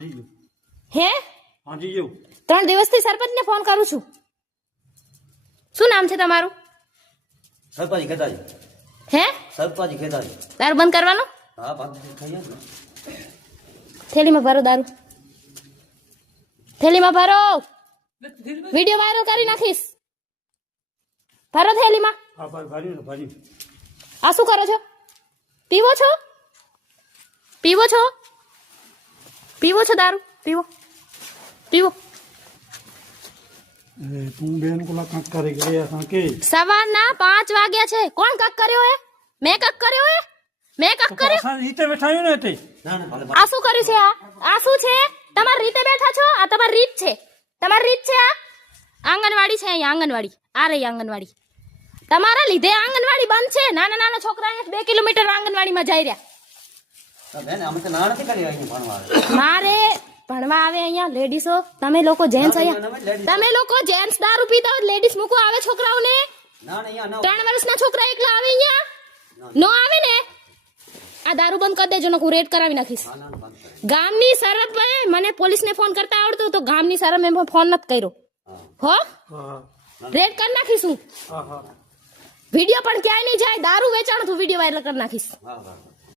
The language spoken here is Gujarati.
હે हाँ जी यो 3 દિવસથી સરપંચને ફોન કરું છું. શું નામ છે તમારું? સરપાજી ખેતાજી હે સરપાજી ખેતાજી દારૂ બંધ કરવાનો? હા બંધ થઈ ગયા ને થેલીમાં ભરો દારૂ. થેલીમાં ભરો. વિડિયો વાયરલ કરી નાખીશ. ભરો થેલીમાં. हाँ भारी ना भारी આ શું કરો છો? પીવો છો? પીવો છો? પીવો છો દારૂ? પીવો પીવો. तू बेन को ला कंक करे गया था के સવારના 5 વાગ્યા છે. કોણ કક કર્યો હે? મેં કક કર્યો હે? મેં કક કર્યો? असा रीते बैठायो ने ते ના ના ભલે આ શું કર્યું છે? આ શું છે? તમારી રીતે બેઠા છો? આ તમારી રીત છે? તમારી રીત છે? આ આંગણવાડી છે. અહીંયા આંગણવાડી. આ રહી આંગણવાડી. તમારા લીધે આંગણવાડી બંધ છે. નાના નાના છોકરા 2 કિલોમીટર આંગણવાડીમાં જઈ રહ્યા. બેન અમે તો ના નથી કરી અહીંયા ભણવા મારે ભણવા આવે અહીંયા લેડીઝો. તમે લોકો જેન્ટ્સ અહીંયા તમે લોકો જેન્ટ્સ દારૂ પીતા હોય લેડીઝ મૂકવા આવે છોકરાઓને. ના ના અહીંયા 3 વર્ષના છોકરા એકલા આવે અહીંયા નો આવે ને. આ દારૂ બંધ કરી દેજો. હું રેડ કરાવી નાખીશ. ગામની સરપંચે મને પોલીસને ફોન કરતા આવડતું તો ગામની સરપંચે ફોન નથી કર્યો. હો हाँ રેડ કરી નાખીશું. हाँ हाँ વિડીયો પણ ક્યાંય નહીં જાય. દારૂ વેચાણ તું વિડીયો વાયરલ કરી નાખીશ. હા હા